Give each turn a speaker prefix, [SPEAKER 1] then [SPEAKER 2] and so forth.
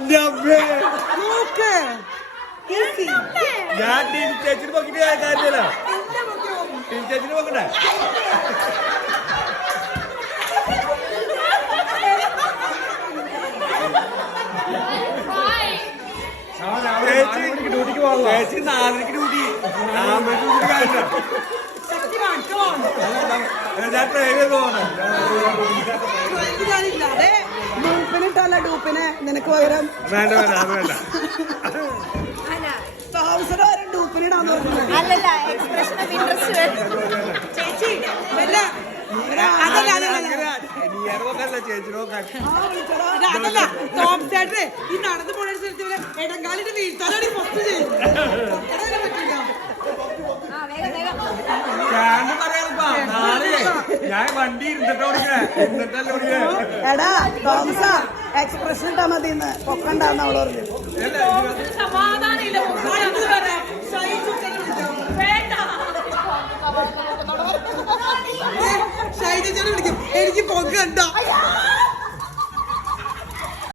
[SPEAKER 1] ഞാൻ ചേച്ചിന് നോക്കിട്ട് കാര്യമില്ല. ചേച്ചിന് നോക്കണ്ടേ? ഡ്യൂട്ടിക്ക് പോകാം. ചേച്ചി 4:00 ഡ്യൂട്ടി. 4:00 ഡ്യൂട്ടി കാര്യമില്ല. ഞാൻ ട്രെയിൻ ചെയ്ത് പോകണം.
[SPEAKER 2] ഡൂപ്പിനിട്ടല്ല ഡൂപ്പിനെ നിനക്ക് പകരം
[SPEAKER 1] വേണ്ട വേണ്ട അത് വേണ്ട.
[SPEAKER 2] താമസം ഡൂപ്പിനിടാന്ന് പറഞ്ഞു.
[SPEAKER 3] അല്ലല്ല എക്സ്പ്രഷൻ ഓഫ് ഇൻട്രസ്റ്റ് ചേച്ചി
[SPEAKER 2] അതല്ല അതല്ല തോംസേട്ടേ ഈ നടന്നു പോണ സ്ഥലത്ത് ഇടങ്കാലിന്റെ വീഴ്ത്താനാണ് മൊത്തം ചെയ്യുന്നത്.
[SPEAKER 1] ഞാൻ വണ്ടി ഇരുന്നിട്ടോ
[SPEAKER 2] എടാ തോമസ എക്സ്പ്രഷൻ ഇട്ടാ മതി ഇന്ന് പൊക്കണ്ടാന്ന് അവള് പറഞ്ഞു.